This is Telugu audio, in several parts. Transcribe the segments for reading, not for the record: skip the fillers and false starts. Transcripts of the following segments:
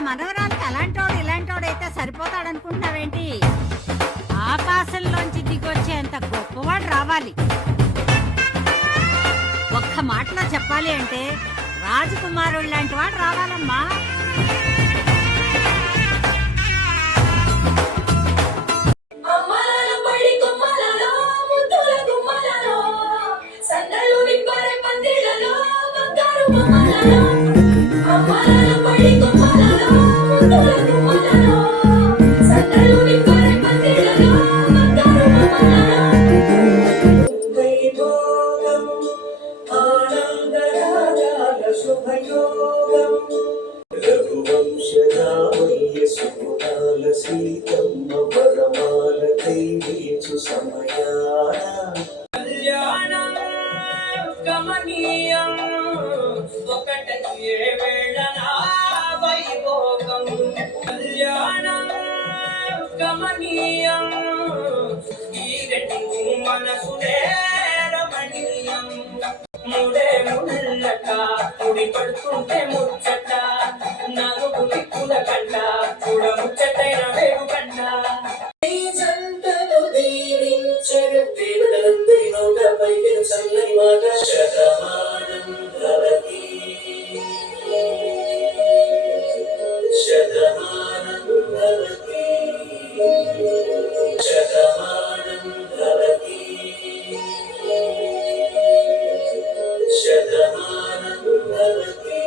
మనవరాలకి అలాంటోడు ఇలాంటోడు అయితే సరిపోతాడనుకుంటున్నావేంటి? ఆకాశంలోంచి దిగొచ్చేంత గొప్పవాడు రావాలి. ఒక్క మాటలో చెప్పాలి అంటే రాజకుమారుడు లాంటి వాడు రావాలమ్మా. ముడి పడుతుంటే ముచ్చట నలుగు దిక్కుల కంట చూడ ముచ్చటైన వేడు కంట జంటను దీవించరు దేవుడందరి నోట పైకి చల్లని మాట శతమానం భవతి శతమానం భవతి శతమానం భవతి శతమానం భవతి.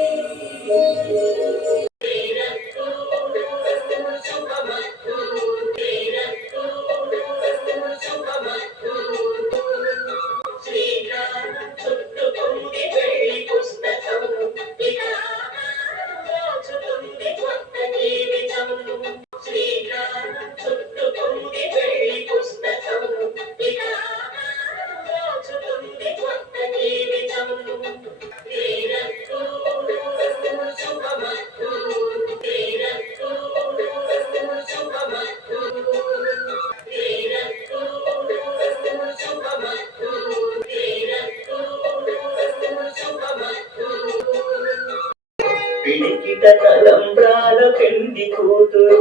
పిడికిట తలంబ్రాల పెండి కూతురు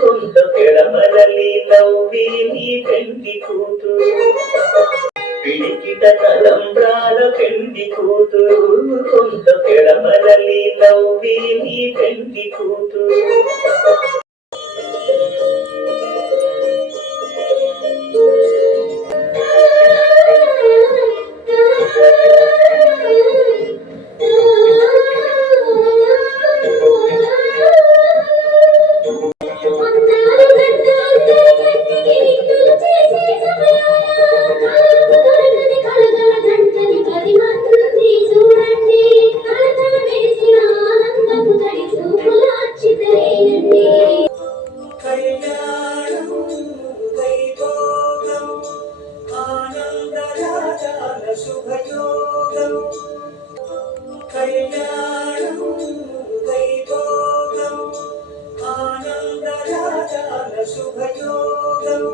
కొంత పెడమరలి నవ్వి నీ పెండి కూతురు పిడికిట తలంబ్రాల పెండి కూతురు కొంత పెడమరలి నవ్వి నీ పెండి కూతురు శుభయోగం